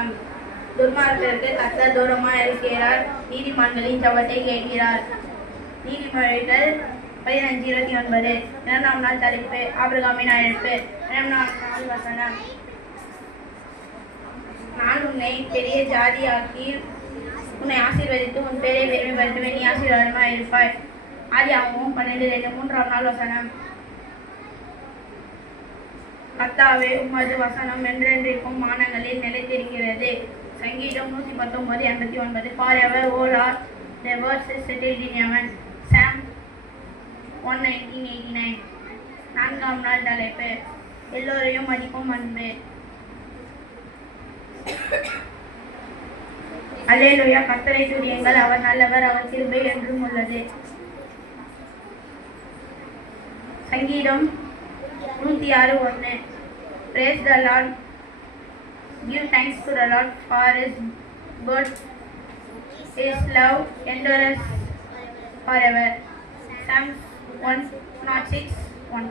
வசனம் துர்மார்க்கருக்கு கத்தர் தூரமா இருக்கிறார் நீதிமான்களின் ஜபத்தை கேட்கிறார். நீதிமொழிகள் பதினஞ்சு இருபத்தி ஒன்பது. இரண்டாம் நாள் தலைப்பு ஆபிரகாமின் அழைப்பு. இரண்டாம் நாள் வசனம். நான் உன்னை பெரிய ஜாதியாக்கி உன்னை ஆசீர்வதித்து உன் பேரை பெருமைப்படுத்துவேன் நீ ஆசீர்வாதமாக இருப்பாய். ஆதி ஆகவும் பன்னெண்டு ரெண்டு மூன்றாம் நாள் வசனம். கத்தாவே உமது வசனம் என்றென்றைக்கும் மானங்களில் நிலைத்திருக்கிறது. சங்கீதம் நூற்றி பத்தொன்பது எண்பத்தி ஒன்பது. For ever all are the words is settled in heaven psalm one nineteen eighty nine நான்காம் நாள் தலைப்பு. எல்லோரையும் மதிப்பும் அன்பு. அல்லேலூயா கத்தரை சூரியங்கள் அவர் நல்லவர் அவர் கிருபை என்றும் உள்ளது. சங்கீதம் நூற்றி ஆறு ஒன்று praise the lord give thanks to the lord for is good is love endures for ever psalms one nought six one